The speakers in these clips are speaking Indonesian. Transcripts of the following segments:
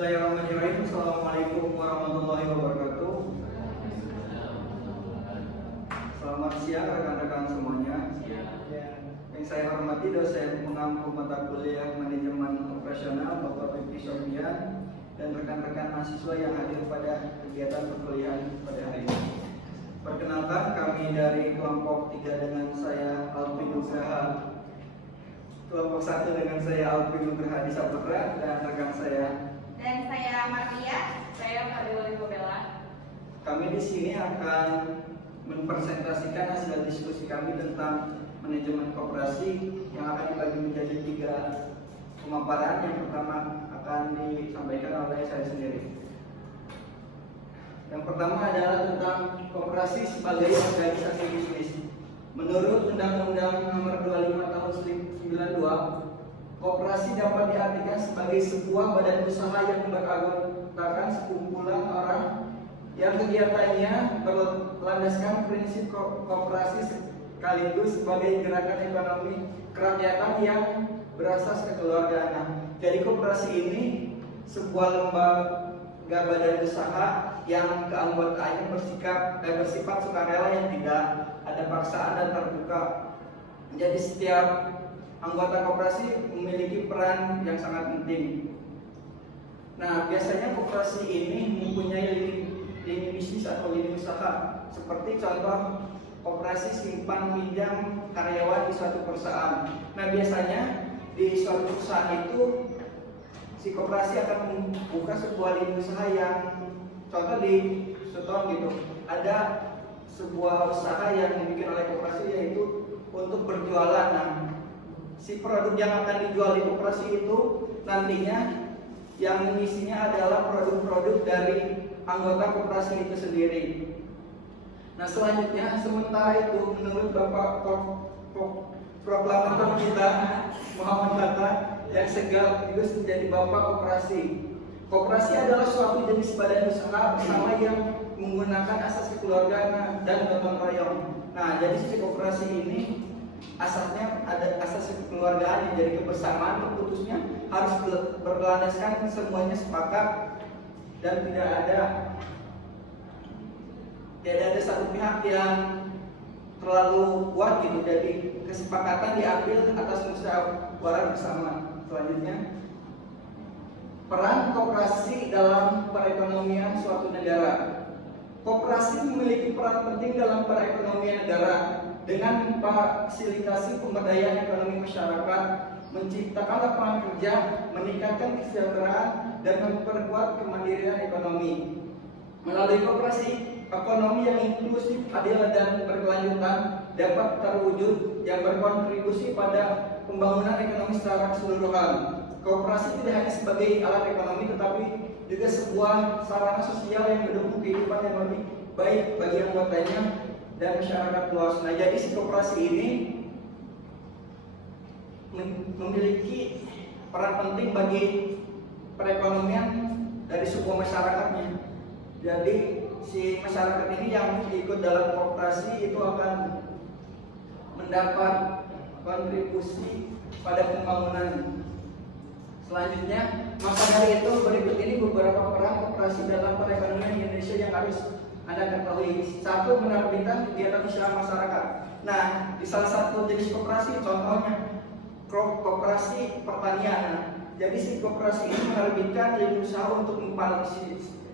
Bismillahirrahmanirrahim. Assalamualaikum warahmatullahi wabarakatuh. Selamat siang rekan-rekan semuanya. Yang saya hormati dosen pengampu mata kuliah manajemen operasional Bapak Fikri Sofian dan rekan-rekan mahasiswa yang hadir pada kegiatan perkuliahan pada hari ini. Perkenalkan, kami dari kelompok 3 dengan saya Alvin Nugraha, kelompok 1 dengan saya Alvin Nugraha Disaputra, dan rekan saya. Dan saya Martia, saya Fadila Bella. Kami di sini akan mempresentasikan hasil diskusi kami tentang manajemen koperasi yang akan dibagi menjadi 3 pemaparan. Yang pertama akan disampaikan oleh saya sendiri. Yang pertama adalah tentang koperasi sebagai organisasi bisnis. Menurut Undang-Undang Nomor 25 Tahun 1992, koperasi dapat diartikan sebagai sebuah badan usaha yang beranggotakan sekumpulan orang yang kegiatannya berlandaskan prinsip koperasi sekaligus sebagai gerakan ekonomi kerakyatan yang berasas kekeluargaan. Jadi koperasi ini sebuah lembaga badan usaha yang keanggotaannya bersifat sukarela, yang tidak ada paksaan dan terbuka. Jadi setiap anggota koperasi memiliki peran yang sangat penting. Nah, biasanya koperasi ini mempunyai lini bisnis atau lini usaha. Seperti contoh koperasi simpan pinjam karyawan di suatu perusahaan. Nah, biasanya di suatu perusahaan itu si koperasi akan membuka sebuah lini usaha yang contoh di Suton gitu. Ada sebuah usaha yang dibikin oleh koperasi, yaitu untuk berjualan. Nah, si produk yang akan dijual di koperasi itu nantinya yang mengisinya adalah produk-produk dari anggota koperasi itu sendiri. Nah, selanjutnya, sementara itu menurut Bapak Proklamator kita Muhammad Hatta yang sekaligus menjadi Bapak Koperasi, koperasi adalah suatu jenis badan usaha bersama yang menggunakan asas kekeluargaan dan gotong royong. Nah, jadi si koperasi ini asasnya ada asas kekeluargaan, jadi kebersamaan keputusnya harus berlandaskan semuanya sepakat dan tidak ada satu pihak yang terlalu kuat gitu. Jadi kesepakatan diambil atas musyawarah bersama. Selanjutnya, peran koperasi dalam perekonomian suatu negara. Koperasi memiliki peran penting dalam perekonomian negara dengan memfasilitasi pemberdayaan ekonomi masyarakat, menciptakan lapangan kerja, meningkatkan kesejahteraan, dan memperkuat kemandirian ekonomi. Melalui koperasi, ekonomi yang inklusif, adil, dan berkelanjutan dapat terwujud yang berkontribusi pada pembangunan ekonomi secara keseluruhan. Koperasi tidak hanya sebagai alat ekonomi, tetapi juga sebuah sarana sosial yang mendukung kehidupan yang lebih baik bagi anggotanya dan masyarakat luas. Nah, jadi si koperasi ini memiliki peran penting bagi perekonomian dari sebuah masyarakatnya. Jadi si masyarakat ini yang ikut dalam koperasi itu akan mendapat kontribusi pada pembangunan. Selanjutnya, maka dari itu berikut ini beberapa peran koperasi dalam perekonomian Indonesia yang harus Anda ketahui. 1. Menerbitkan kegiatan usaha masyarakat. Nah, di salah satu jenis koperasi, contohnya koperasi pertanian. Nah, jadi si koperasi ini menerbitkan lini usaha untuk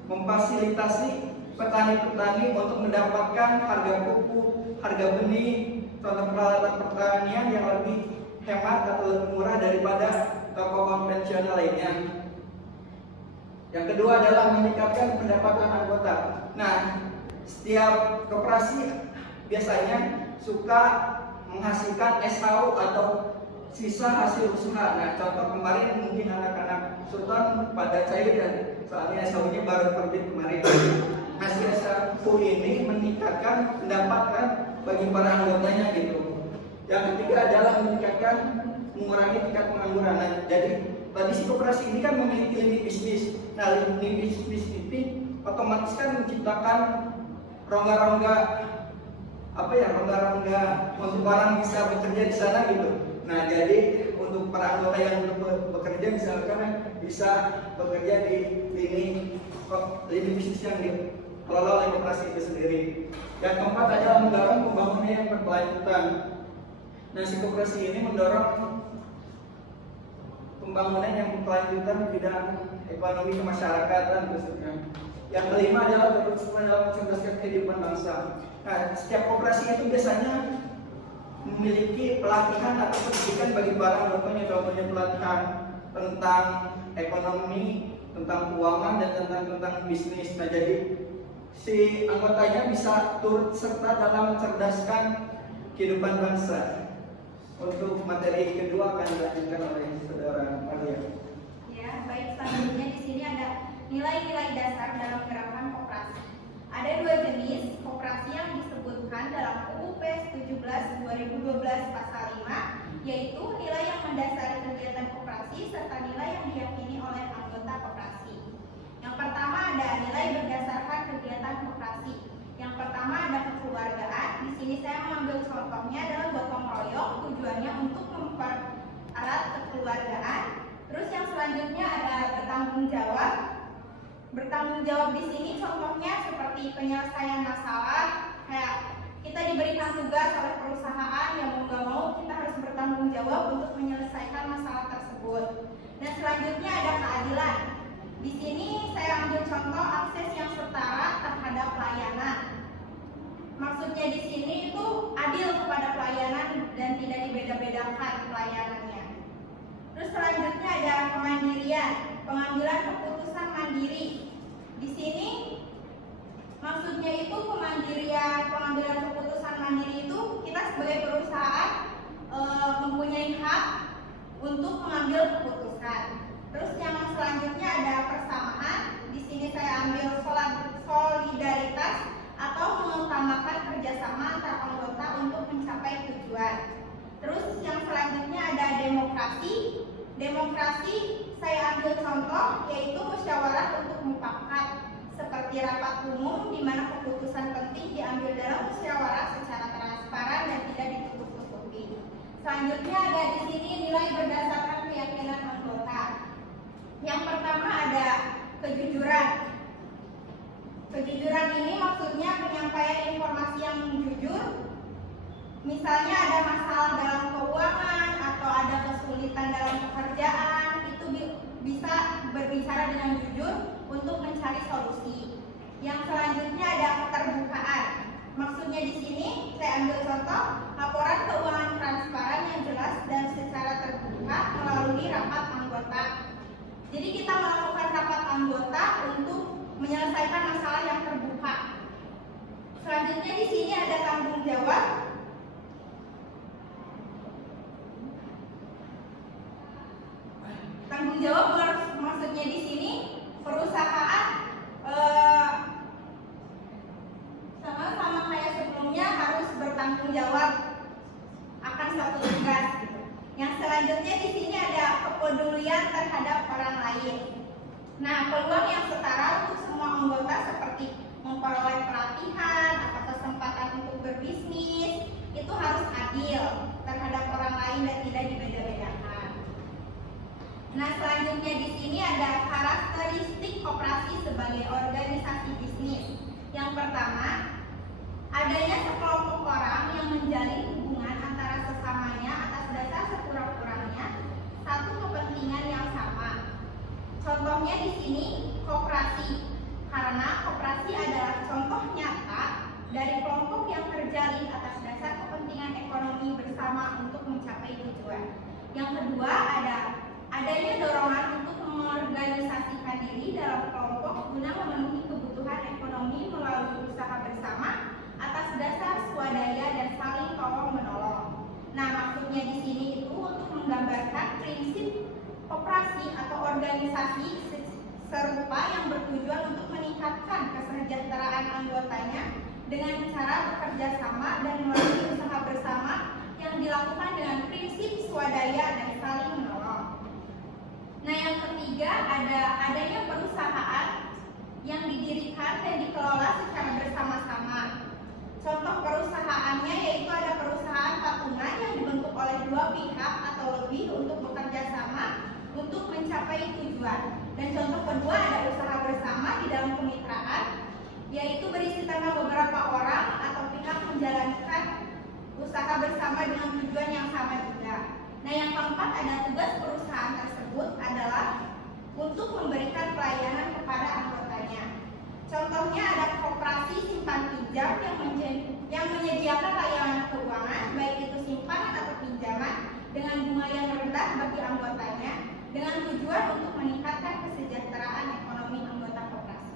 memfasilitasi petani-petani untuk mendapatkan harga pupuk, harga benih, contoh peralatan pertanian yang lebih hemat atau lebih murah daripada toko konvensional lainnya. Yang kedua adalah meningkatkan pendapatan anggota. Nah, setiap koperasi biasanya suka menghasilkan SHU atau sisa hasil usaha. Nah, contoh kemarin mungkin anak-anak Sultan pada cair, dan soalnya SHU-nya baru terbit kemarin. Hasil SHU ini meningkatkan pendapatan bagi para anggotanya gitu. Yang ketiga adalah mengurangi tingkat pengangguran. Nah, jadi tadi si koperasi ini kan memiliki lini bisnis. Nah, lini bisnis ini otomatis kan menciptakan rongga-rongga untuk orang bisa bekerja di sana gitu. Nah, jadi untuk para anggota yang bekerja misalkan bisa bekerja di lini bisnis yang dikelola oleh koperasi itu sendiri. Yang keempat adalah mendorong pembangunan yang berkelanjutan. Nah, si koperasi ini mendorong pembangunan yang berkelanjutan di bidang ekonomi kemasyarakatan khususnya. Yang kelima adalah berperan dalam mencerdaskan kehidupan bangsa. Nah, setiap koperasi itu biasanya memiliki pelatihan atau pendidikan bagi para anggotanya, contohnya pelatihan tentang ekonomi, tentang keuangan, dan tentang bisnis. Nah, jadi si anggotanya bisa turut serta dalam mencerdaskan kehidupan bangsa. Untuk materi kedua akan dilanjutkan oleh saudara Maria. Ya, baik, selanjutnya di sini ada nilai-nilai dasar dalam gerakan koperasi. Ada dua jenis koperasi yang disebutkan dalam UU PS 17/2012 pasal 5, yaitu nilai yang mendasari kegiatan koperasi serta nilai yang diyakini oleh anggota koperasi. Yang pertama ada nilai berdasarkan kegiatan koperasi. Yang pertama ada kekeluargaan. Di sini saya mengambil contohnya adalah gotong royong, tujuannya untuk mempererat kekeluargaan. Terus yang selanjutnya ada bertanggung jawab. Bertanggung jawab di sini contohnya seperti penyelesaian masalah, kayak kita diberikan tugas oleh perusahaan yang mau nggak mau kita harus bertanggung jawab untuk menyelesaikan masalah tersebut. Dan selanjutnya ada keadilan. Di sini saya ambil contoh akses yang setara terhadap pelayanan. Maksudnya di sini itu adil kepada pelayanan dan tidak dibeda-bedakan pelayanannya. Terus selanjutnya ada kemandirian, pengambilan keputusan mandiri. Di sini maksudnya itu pengambilan keputusan mandiri itu kita sebagai perusahaan mempunyai hak untuk mengambil keputusan. Terus yang selanjutnya ada persamaan. Di sini saya ambil solidaritas atau mengutamakan kerjasama antar anggota untuk mencapai tujuan. Terus yang selanjutnya ada demokrasi. Demokrasi saya ambil contoh yaitu musyawarah untuk mufakat, seperti rapat umum di mana keputusan penting diambil dalam musyawarah secara transparan dan tidak ditutup-tutupi. Selanjutnya ada di sini nilai berdasarkan keyakinan anggota. Yang pertama ada kejujuran. Kejujuran ini maksudnya penyampaian informasi yang jujur. Misalnya ada masalah dalam keuangan atau ada kesulitan dalam pekerjaan, itu bisa berbicara dengan jujur untuk mencari solusi. Yang selanjutnya ada keterbukaan. Maksudnya di sini saya ambil contoh laporan keuangan transparan yang jelas dan secara terbuka melalui rapat anggota. Jadi kita melakukan rapat anggota untuk menyelesaikan masalah yang terbuka. Selanjutnya di sini ada tanggung jawab. Tanggung jawab maksudnya di sini perusahaan sama kayak sebelumnya harus bertanggung jawab akan suatu tugas. Yang selanjutnya di sini ada kepedulian terhadap orang lain. Nah, peluang yang setara untuk semua anggota seperti memperoleh pelatihan atau kesempatan untuk berbisnis itu harus adil terhadap orang lain dan tidak dibeda-bedakan. Nah, selanjutnya di sini ada karakteristik koperasi sebagai organisasi bisnis. Yang pertama, adanya sekelompok orang yang menjalin hubungan antara sesamanya atas dasar sekurang-kurangnya satu kepentingan yang sama. Contohnya di sini koperasi, karena koperasi adalah contoh nyata dari kelompok yang terjalin atas dasar kepentingan ekonomi bersama untuk mencapai tujuan. Yang kedua adanya dorongan untuk mengorganisasikan diri dalam kelompok guna memenuhi kebutuhan ekonomi melalui usaha bersama atas dasar swadaya dan saling tolong menolong. Nah, maksudnya di sini itu untuk menggambarkan prinsip koperasi atau organisasi serupa yang bertujuan untuk meningkatkan kesejahteraan anggotanya dengan cara bekerja sama dan melalui usaha bersama yang dilakukan dengan prinsip swadaya dan saling menolong. Nah, yang ketiga adanya perusahaan yang didirikan dan dikelola secara bersama-sama. Contoh perusahaannya yaitu ada perusahaan patungan yang dibentuk oleh dua pihak atau lebih untuk bekerja sama untuk mencapai tujuan. Dan contoh kedua ada usaha bersama di dalam kemitraan, yaitu berisi tentang beberapa orang atau pihak menjalankan usaha bersama dengan tujuan yang sama juga. Nah, yang keempat ada tugas perusahaan tersebut adalah untuk memberikan pelayanan kepada anggotanya. Contohnya ada koperasi simpan pinjam yang menyediakan layanan keuangan, baik itu simpanan atau pinjaman dengan bunga yang rendah bagi anggotanya, dengan tujuan untuk meningkatkan kesejahteraan ekonomi anggota koperasi.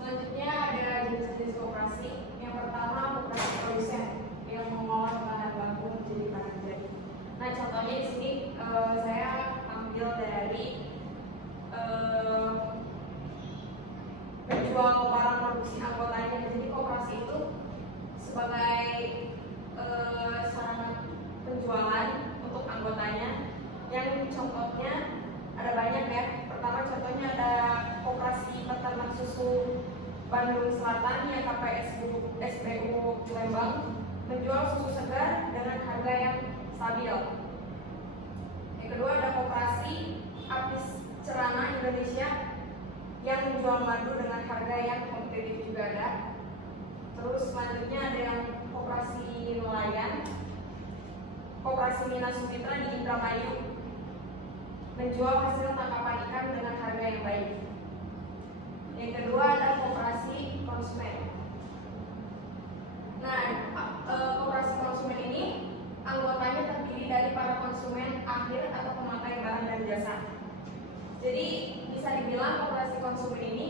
Selanjutnya ada jenis-jenis koperasi. Yang pertama koperasi produsen yang mengolah bahan baku menjadi barang jadi. Nah, contohnya di sini saya ambil dari penjual barang produksi anggotanya. Jadi koperasi itu sebagai sarana penjualan untuk anggotanya. Yang contohnya ada banyak ya. Pertama contohnya ada koperasi peternak susu Bandung Selatan yang SBU Lembang menjual susu segar dengan harga yang stabil. Yang kedua ada koperasi Apis Cerana Indonesia yang menjual madu dengan harga yang kompetitif juga ada. Terus selanjutnya ada yang koperasi nelayan, koperasi Minas Sumitra di Indramayu menjual hasil tangkapan ikan dengan harga yang baik. Yang kedua ada koperasi konsumen. Nah, koperasi konsumen ini anggotanya terdiri dari para konsumen akhir atau pemakai barang dan jasa. Jadi bisa dibilang koperasi konsumen ini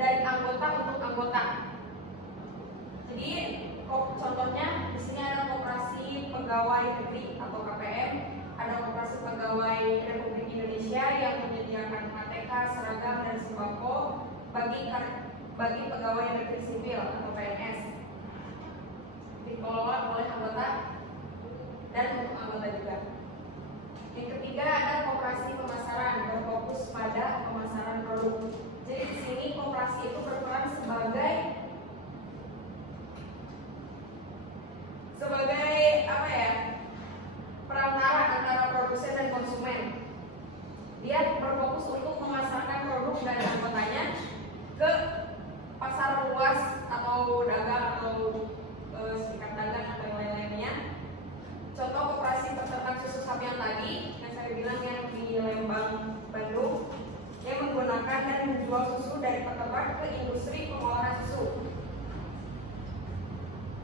dari anggota untuk anggota. Jadi contohnya di sini ada koperasi pegawai negeri atau KPM, ada koperasi pegawai Republik Indonesia yang menyediakan HTK, seragam dan sembako bagi pegawai negeri sipil atau PNS, dikelola oleh anggota dan untuk anggota juga. Yang ketiga ada koperasi pemasaran, berfokus pada pemasaran produk. Jadi di sini koperasi itu berperan sebagai apa ya? Perantara antara produsen dan konsumen. Dia berfokus untuk memasarkan produk dari anggotanya ke pasar luas atau dagang atau serikat dagang atau yang lain-lainnya. Contoh koperasi peternak susu sapi yang tadi yang saya bilang yang di Lembang, Bandung, yang menggunakan dan menjual susu dari peternak ke industri pengolahan susu.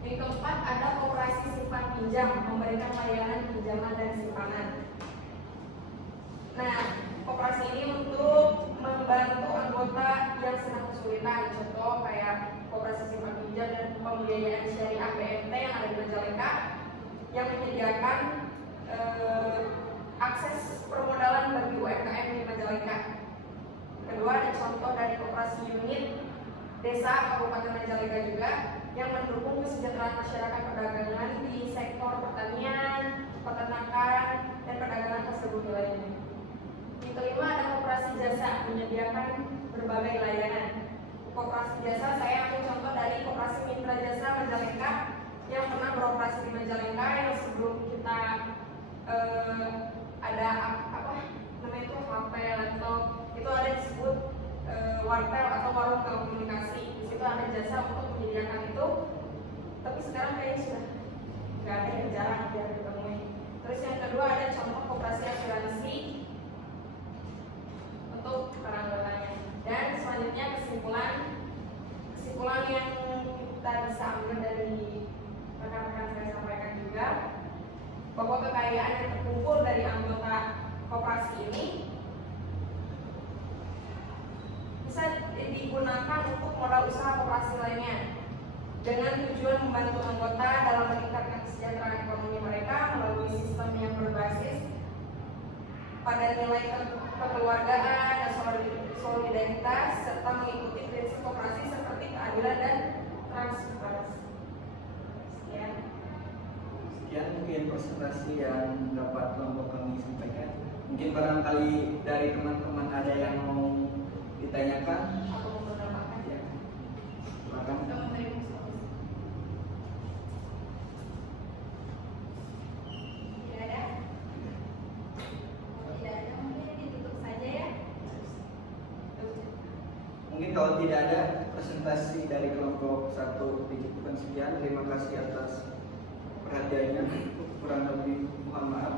Yang keempat ada koperasi simpan pinjam, memberikan layanan pinjaman dan simpanan. Nah, koperasi ini untuk membantu anggota yang sedang kesulitan. Contoh kayak koperasi simpan pinjam dan pembiayaan syariah BMT yang ada di Majalengka, yang menyediakan akses permodalan bagi UMKM di Majalengka. Kedua ada contoh dari koperasi unit desa Kabupaten Majalengka juga yang mendukung kesejahteraan masyarakat perdagangan di sektor pertanian, peternakan, dan perdagangan hasil bumi lainnya. Yang kelima ada koperasi jasa menyediakan berbagai layanan. Koperasi jasa saya ambil contoh dari koperasi Mitra Jasa Majalengka yang pernah beroperasi di Majalengka, yang sebelum kita ada apa namanya itu HP, laptop, itu ada disebut wartel atau warung telekomunikasi. Di situ ada jasa untuk menyediakan itu, tapi sekarang kayaknya sudah nggak ada, yang jarang dia ditemui. Terus yang kedua ada contoh koperasi asuransi untuk para anggotanya. Dan selanjutnya kesimpulan yang kita bisa ambil dari rekan-rekan saya sampaikan juga, bahwa kekayaan yang terkumpul dari anggota koperasi ini bisa digunakan untuk modal usaha koperasi lainnya dengan tujuan membantu anggota dalam meningkatkan kesejahteraan ekonomi mereka melalui sistem yang berbasis pada nilai kekeluargaan dan solidaritas serta mengikuti prinsip koperasi seperti keadilan dan transparansi. Sekian mungkin presentasi yang dapat kelompok kami sampaikan. Mungkin barangkali dari teman-teman ada yang mau ditanyakan Atau menambahkan? ya, silakan. Tidak ada? Mungkin kalau tidak ada presentasi dari kelompok 1 dicukupkan sekian. Terima kasih atas perhatiannya. Kurang lebih mohon maaf.